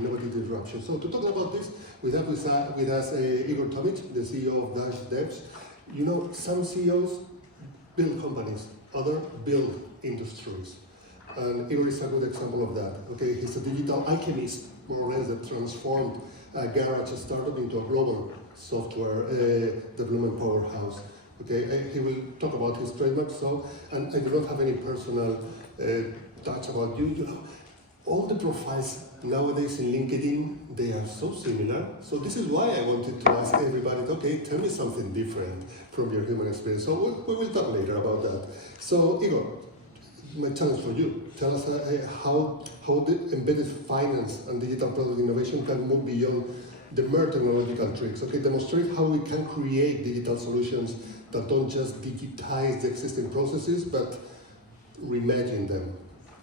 innovative disruption. So to talk about this, we have with us Igor Tomych, the CEO of DashDevs. You know, some CEOs build companies, others build industries. And Igor is a good example of that. Okay, he's a digital alchemist, more or less, that transformed a garage startup into a global software development powerhouse. Okay, he will talk about his trademark. So, and I do not have any personal touch about you. You know, all the profiles nowadays in LinkedIn, they are so similar. So this is why I wanted to ask everybody, okay, tell me something different from your human experience. So we will talk later about that. So Igor, my challenge for you, tell us how the embedded finance and digital product innovation can move beyond the mere technological tricks. Okay, demonstrate how we can create digital solutions that don't just digitize the existing processes, but reimagine them.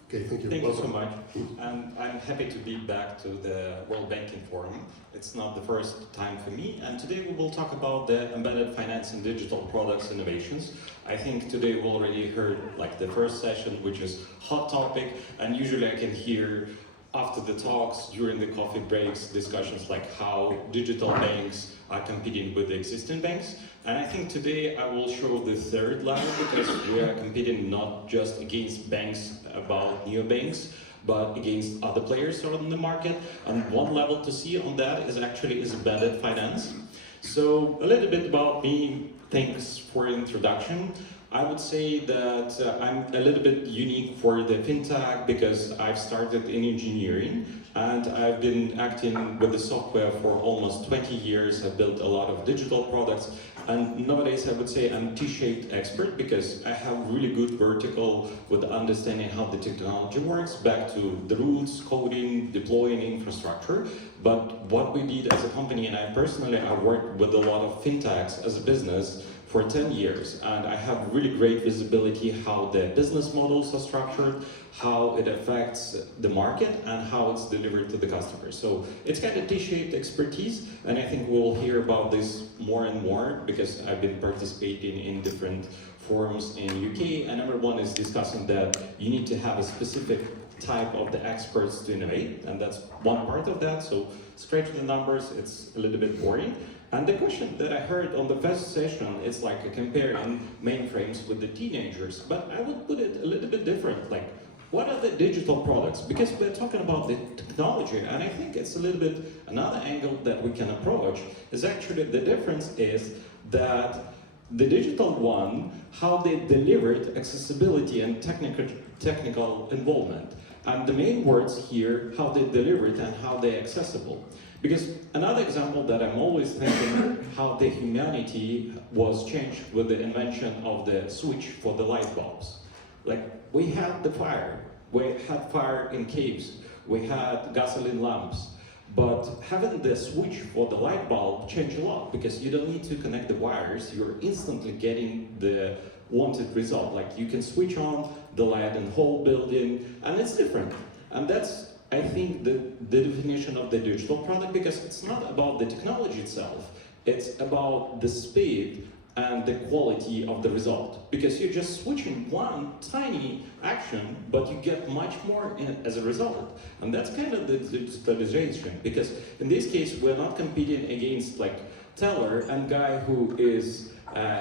Okay, thank you. Thank you so much. And I'm happy to be back to the World Banking Forum. It's not the first time for me. And today we will talk about the embedded finance and digital products innovations. I think today we already heard like the first session, which is hot topic. And usually I can hear after the talks, during the coffee breaks, discussions like how digital banks are competing with the existing banks. And I think today I will show the third level, because we are competing not just against banks about neobanks, but against other players on the market. And one level to see on that is actually embedded finance. So a little bit about me, thanks for the introduction. I would say that I'm a little bit unique for the fintech because I've started in engineering and I've been acting with the software for almost 20 years. I've built a lot of digital products, and nowadays I would say I'm T-shaped expert because I have really good vertical with understanding how the technology works, back to the roots, coding, deploying infrastructure. But what we did as a company, and I personally, I worked with a lot of fintechs as a business for 10 years, and I have really great visibility how the business models are structured, how it affects the market, and how it's delivered to the customer. So it's kind of T-shaped expertise, and I think we'll hear about this more and more because I've been participating in different forums in UK, and everyone is discussing that you need to have a specific type of the experts to innovate, and that's one part of that. So scratch the numbers, it's a little bit boring. And the question that I heard on the first session is like comparing mainframes with the teenagers, but I would put it a little bit different. Like, what are the digital products? Because we're talking about the technology, and I think it's a little bit another angle that we can approach is actually the difference is that the digital one, how they delivered accessibility and technical involvement. And the main words here, how they delivered and how they're accessible. Because another example that I'm always thinking, how the humanity was changed with the invention of the switch for the light bulbs. Like, we had the fire, we had fire in caves, we had gasoline lamps, but having the switch for the light bulb changed a lot because you don't need to connect the wires, you're instantly getting the wanted result. Like, you can switch on the light in the whole building, and it's different. And that's, I think, the definition of the digital product, because it's not about the technology itself, it's about the speed and the quality of the result. Because you're just switching one tiny action, but you get much more as a result. And that's kind of the digitalization, because in this case, we're not competing against like teller and guy who is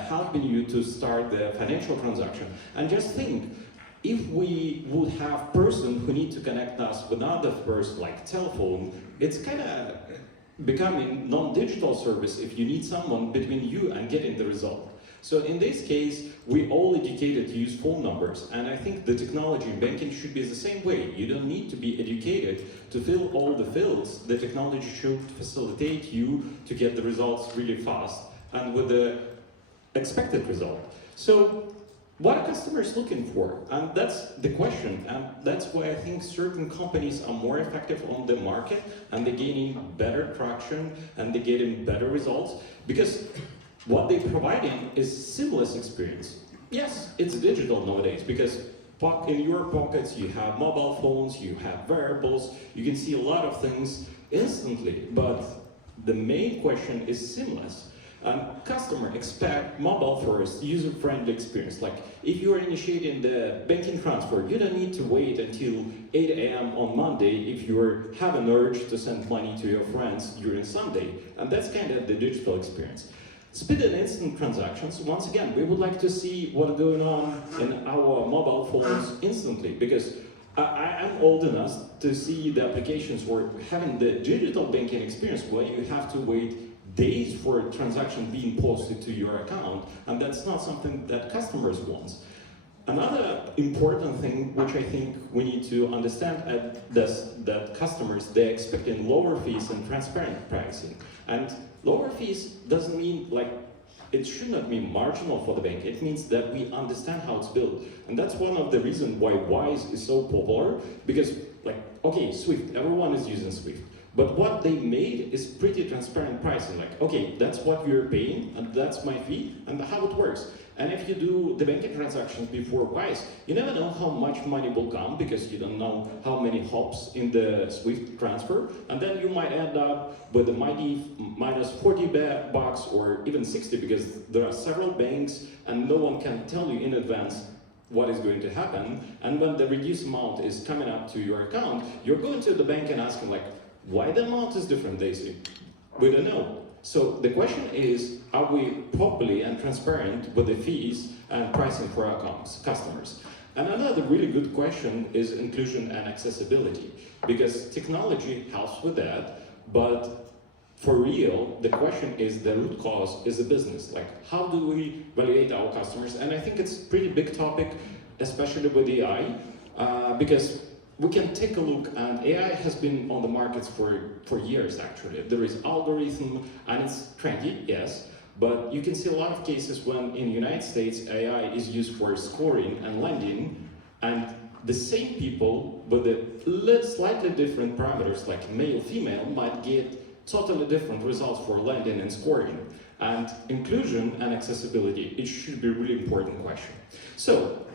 helping you to start the financial transaction. And just think, if we would have person who need to connect us with another person, like telephone, it's kind of becoming non-digital service if you need someone between you and getting the result. So in this case, we all educated to use phone numbers, and I think the technology in banking should be the same way. You don't need to be educated to fill all the fields. The technology should facilitate you to get the results really fast and with the expected result. So what are customers looking for? And that's the question, and that's why I think certain companies are more effective on the market and they're gaining better traction and they're getting better results because what they're providing is seamless experience. Yes, it's digital nowadays because in your pockets you have mobile phones, you have wearables, you can see a lot of things instantly, but the main question is seamless. Customer expect mobile-first, user-friendly experience. Like if you are initiating the banking transfer, you don't need to wait until 8 a.m. on Monday if you have an urge to send money to your friends during Sunday. And that's kind of the digital experience. Speed and instant transactions, once again, we would like to see what's going on in our mobile phones instantly, because I'm old enough to see the applications where having the digital banking experience where you have to wait days for a transaction being posted to your account, and that's not something that customers want. Another important thing which I think we need to understand that customers, they're expecting lower fees and transparent pricing. And lower fees doesn't mean like, it should not be marginal for the bank. It means that we understand how it's built. And that's one of the reasons why Wise is so popular, because like, okay, Swift, everyone is using Swift. But what they made is pretty transparent pricing. Like, okay, that's what you're paying, and that's my fee, and how it works. And if you do the banking transactions before Wise, you never know how much money will come because you don't know how many hops in the Swift transfer. And then you might end up with a mighty minus 40 bucks or even 60 because there are several banks and no one can tell you in advance what is going to happen. And when the reduced amount is coming up to your account, you're going to the bank and asking like, why the amount is different? They say, we don't know. So the question is, are we properly and transparent with the fees and pricing for our customers? And another really good question is inclusion and accessibility, because technology helps with that, but for real, the question is the root cause is the business. Like, how do we evaluate our customers? And I think it's a pretty big topic, especially with AI, because we can take a look, and AI has been on the markets for years actually. There is algorithm, and it's trendy, yes, but you can see a lot of cases when in the United States AI is used for scoring and lending, and the same people with the slightly different parameters like male, female might get totally different results for lending and scoring. And inclusion and accessibility, it should be a really important question. So,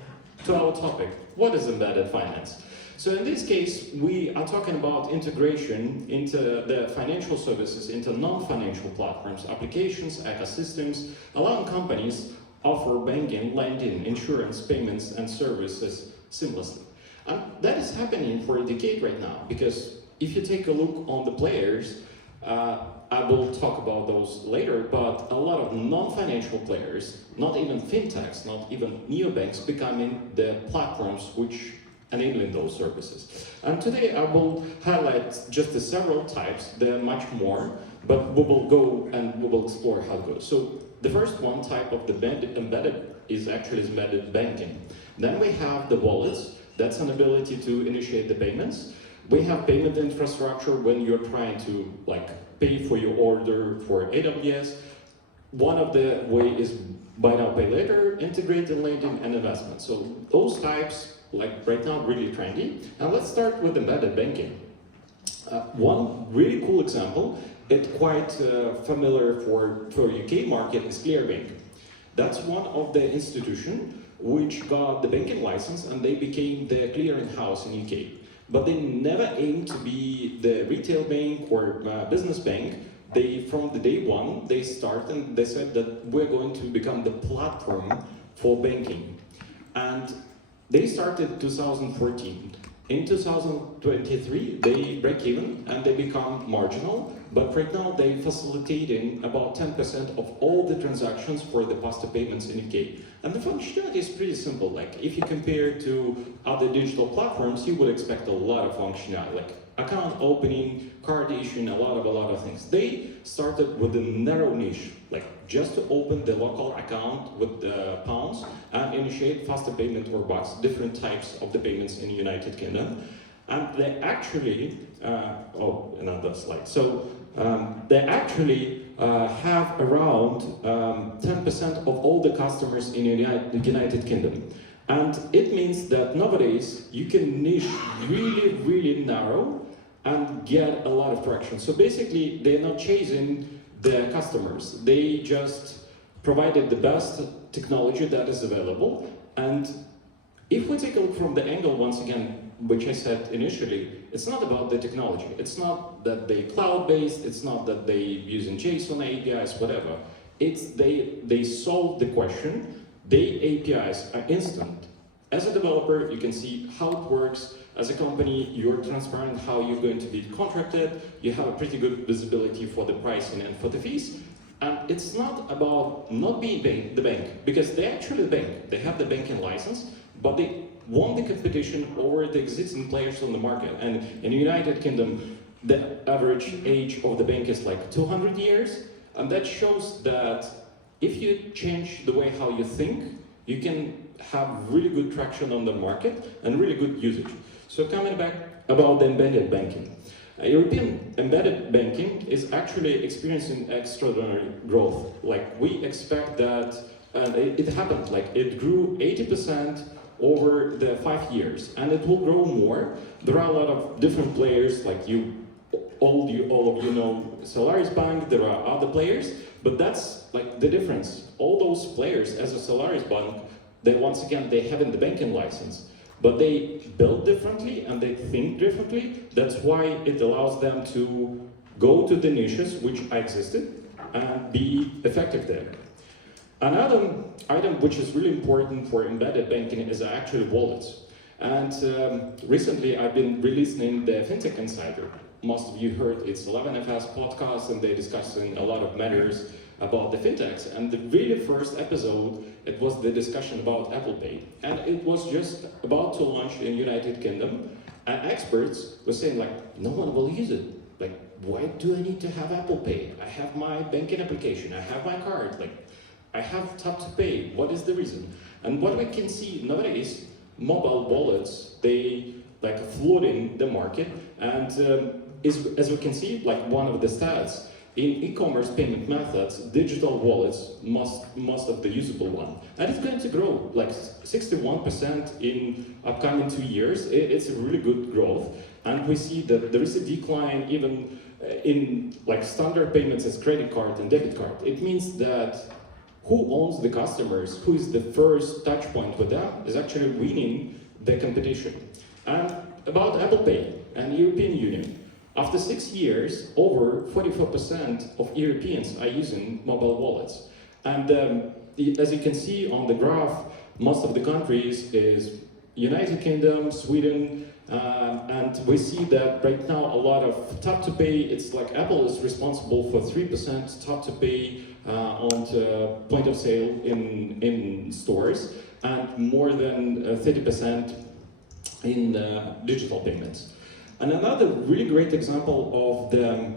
to our topic, what is embedded finance? So in this case, we are talking about integration into the financial services, into non-financial platforms, applications, ecosystems, allowing companies offer banking, lending, insurance, payments, and services seamlessly. And that is happening for a decade right now, because if you take a look on the players, I will talk about those later, but a lot of non-financial players, not even fintechs, not even neobanks, becoming the platforms which enabling those services. And today I will highlight just the several types. There are much more, but we will go and we will explore how it goes. So the first one type of the embedded is actually embedded banking. Then we have the wallets. That's an ability to initiate the payments. We have payment infrastructure when you're trying to like pay for your order for AWS. One of the way is buy now, pay later, integrated lending, and investment. So those types, like right now, really trendy. And let's start with embedded banking. One really cool example, it's quite familiar for UK market, is Clearbank. That's one of the institutions which got the banking license and they became the clearing house in UK. But they never aimed to be the retail bank or business bank. They, from the day one, they started and they said that we're going to become the platform for banking. And they started 2014. In 2023, they break even and they become marginal, but right now they're facilitating about 10% of all the transactions for the pasta payments in UK. And the functionality is pretty simple. Like if you compare to other digital platforms, you would expect a lot of functionality, like account opening, card issuing, a lot of things. They started with a narrow niche, like just to open the local account with the pounds and initiate faster payment or bucks, different types of the payments in the United Kingdom. And they actually, oh, another slide. So they actually have around 10% of all the customers in the United Kingdom. And it means that nowadays you can niche really, really narrow and get a lot of traction. So basically, they're not chasing their customers. They just provided the best technology that is available. And if we take a look from the angle, once again, which I said initially, it's not about the technology. It's not that they cloud-based, it's not that they using JSON APIs, whatever. they solve the question. Their APIs are instant. As a developer, you can see how it works. As a company, you're transparent how you're going to be contracted. You have a pretty good visibility for the pricing and for the fees. And it's not about not being the bank, because they're actually the bank. They have the banking license, but they won the competition over the existing players on the market. And in the United Kingdom, the average age of the bank is like 200 years. And that shows that if you change the way how you think, you can have really good traction on the market and really good usage. So coming back about the embedded banking. European embedded banking is actually experiencing extraordinary growth. Like we expect that, and it happened, like it grew 80% over the 5 years, and it will grow more. There are a lot of different players, like all of you know Solaris Bank, there are other players, but that's like the difference. All those players as a Solaris Bank, they once again, they haven't the banking license, but they build differently and they think differently. That's why it allows them to go to the niches which existed and be effective there. Another item which is really important for embedded banking is actually wallets. And recently I've been releasing the Fintech Insider. Most of you heard it's 11FS podcast, and they're discussing a lot of matters about the fintechs. And the really first episode, it was the discussion about Apple Pay. And it was just about to launch in United Kingdom. And experts were saying like, no one will use it. Like, why do I need to have Apple Pay? I have my banking application, I have my card, like, I have tap to pay, what is the reason? And what we can see nowadays, mobile wallets, they like flooding the market. And as we can see, like one of the stats, in e-commerce payment methods, digital wallets most of the usable one. And it's going to grow like 61% in upcoming 2 years. It's a really good growth. And we see that there is a decline even in like standard payments as credit card and debit card. It means that who owns the customers, who is the first touch point with them, is actually winning the competition. And about Apple Pay and European Union, after 6 years, over 44% of Europeans are using mobile wallets. And as you can see on the graph, most of the countries is United Kingdom, Sweden, and we see that right now a lot of tap to pay, it's like Apple is responsible for 3% tap to pay on the point of sale in stores, and more than 30% in digital payments. And another really great example of the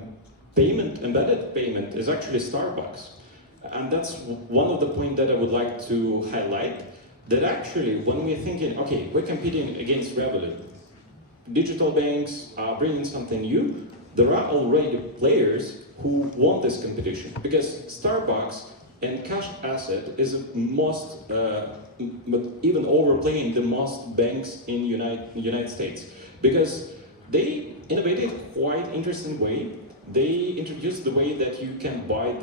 payment, embedded payment, is actually Starbucks. And that's one of the points that I would like to highlight, that actually when we're thinking, okay, we're competing against Revolut, digital banks are bringing something new, there are already players who want this competition, because Starbucks and cash asset is most, but even overplaying the most banks in United States, because they innovated quite interesting way. They introduced the way that you can buy,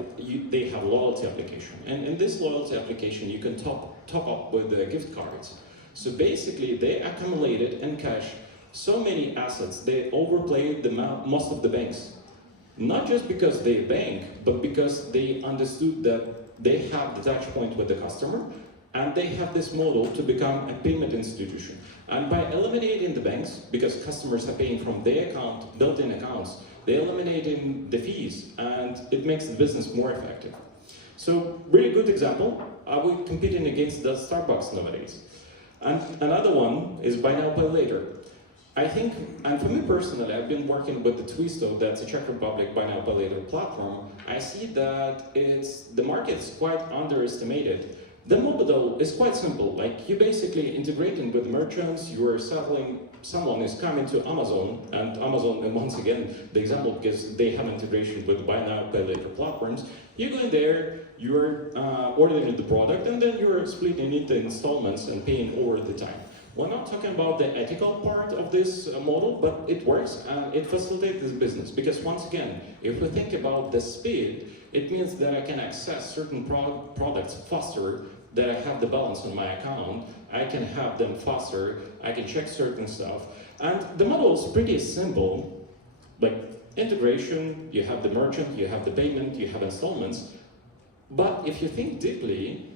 they have loyalty application. And in this loyalty application, you can top up with the gift cards. So basically, they accumulated in cash so many assets, they overplayed most of the banks. Not just because they bank, but because they understood that they have the touch point with the customer, and they have this model to become a payment institution. And by eliminating the banks, because customers are paying from their account, built-in accounts, they're eliminating the fees, and it makes the business more effective. So, really good example. Are we competing against the Starbucks nowadays? And another one is buy now, pay later. I think, and for me personally, I've been working with the Twisto, that's a Czech Republic buy now, pay later platform. I see that the market is quite underestimated. The model is quite simple. Like, you basically integrating with merchants, you are selling, someone is coming to Amazon, and Amazon, and once again, the example, because they have integration with buy now, pay later platforms, you go in there, you're ordering the product, and then you're splitting it in installments and paying over the time. We're not talking about the ethical part of this model, but it works and it facilitates this business. Because once again, if we think about the speed, it means that I can access certain products faster, that I have the balance on my account, I can have them faster, I can check certain stuff. And the model is pretty simple, like integration, you have the merchant, you have the payment, you have installments. But if you think deeply,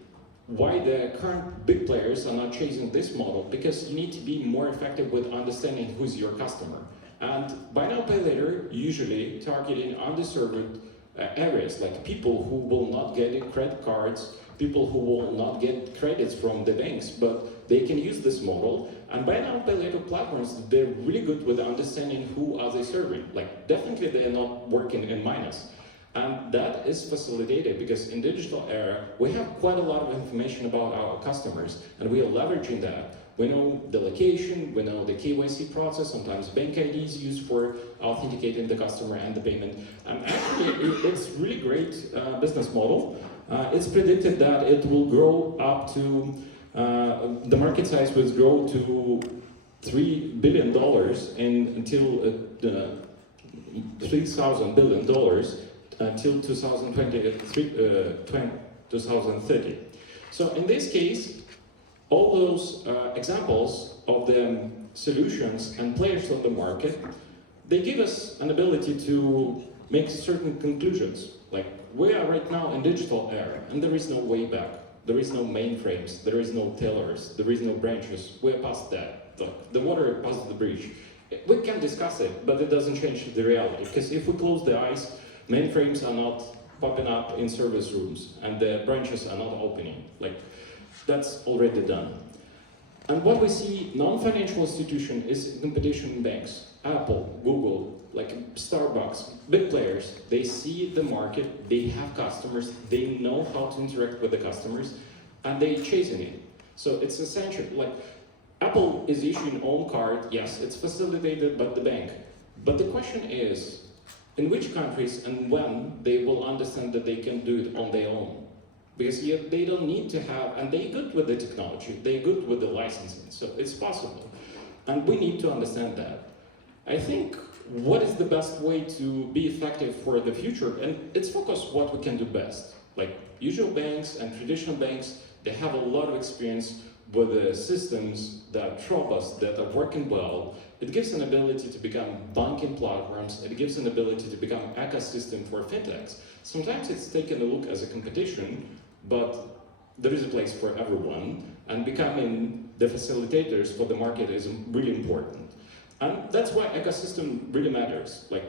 why the current big players are not chasing this model? Because you need to be more effective with understanding who's your customer. And buy now, pay later, usually targeting underserved areas, like people who will not get credit cards, people who will not get credits from the banks, but they can use this model. And buy now, pay later platforms, they're really good with understanding who are they serving. Like, definitely they're not working in minus. And that is facilitated because in digital era, we have quite a lot of information about our customers, and we are leveraging that. We know the location, we know the KYC process, sometimes bank ID is used for authenticating the customer and the payment. And actually, it's really great business model. It's predicted that it will grow up to, the market size will grow to $3 billion until $3,000 billion until 2030. So in this case, all those examples of the solutions and players on the market, they give us an ability to make certain conclusions. Like, we are right now in digital era, and there is no way back. There is no mainframes, there is no tellers, there is no branches. We're past that. Like, the water passed the bridge. We can discuss it, but it doesn't change the reality. Because if we close the eyes, mainframes are not popping up in service rooms, and the branches are not opening. Like, that's already done. And what we see, non-financial institution is competition banks. Apple, Google, like Starbucks, big players, they see the market, they have customers, they know how to interact with the customers, and they chasing it. So it's essential. Like, Apple is issuing own card, yes, it's facilitated by the bank. But the question is, in which countries and when they will understand that they can do it on their own? Because they don't need to have, and they're good with the technology, they're good with the licensing, so it's possible. And we need to understand that. I think what is the best way to be effective for the future, and it's focused what we can do best. Like, usual banks and traditional banks, they have a lot of experience with the systems that are robust, that are working well. It gives an ability to become banking platforms, it gives an ability to become ecosystem for fintechs. Sometimes it's taken a look as a competition, but there is a place for everyone, and becoming the facilitators for the market is really important. And that's why ecosystem really matters. Like,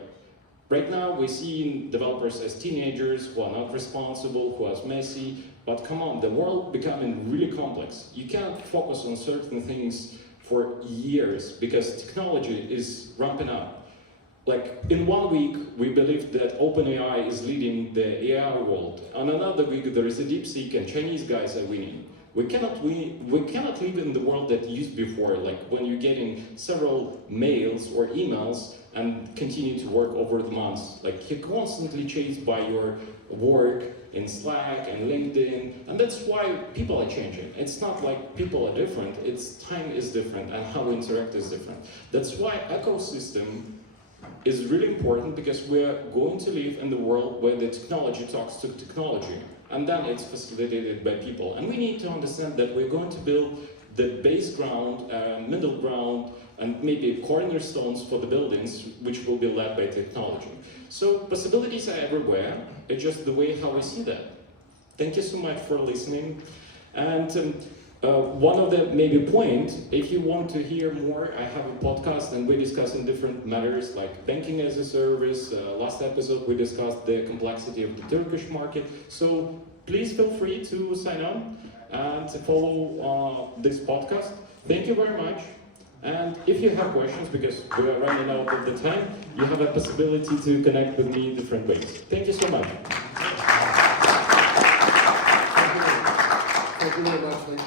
right now we're seeing developers as teenagers who are not responsible, who are messy, but come on, the world becoming really complex. You cannot focus on certain things for years because technology is ramping up. Like, in 1 week, we believe that OpenAI is leading the AI world. On another week, there is a DeepSeek and Chinese guys are winning. We cannot live in the world that used before, like when you're getting several mails or emails and continue to work over the months. Like, you're constantly chased by your work in Slack and LinkedIn, and that's why people are changing. It's not like people are different, it's time is different and how we interact is different. That's why ecosystem is really important, because we're going to live in the world where the technology talks to technology, and then it's facilitated by people. And we need to understand that we're going to build the base ground, middle ground, and maybe cornerstones for the buildings, which will be led by technology. So possibilities are everywhere, it's just the way how we see that. Thank you so much for listening. And one of the maybe point, if you want to hear more, I have a podcast and we're discussing different matters like banking as a service. Last episode we discussed the complexity of the Turkish market. So please feel free to sign on and to follow this podcast. Thank you very much. And if you have questions, because we are running out of the time, you have a possibility to connect with me in different ways. Thank you so much. Thank you very much.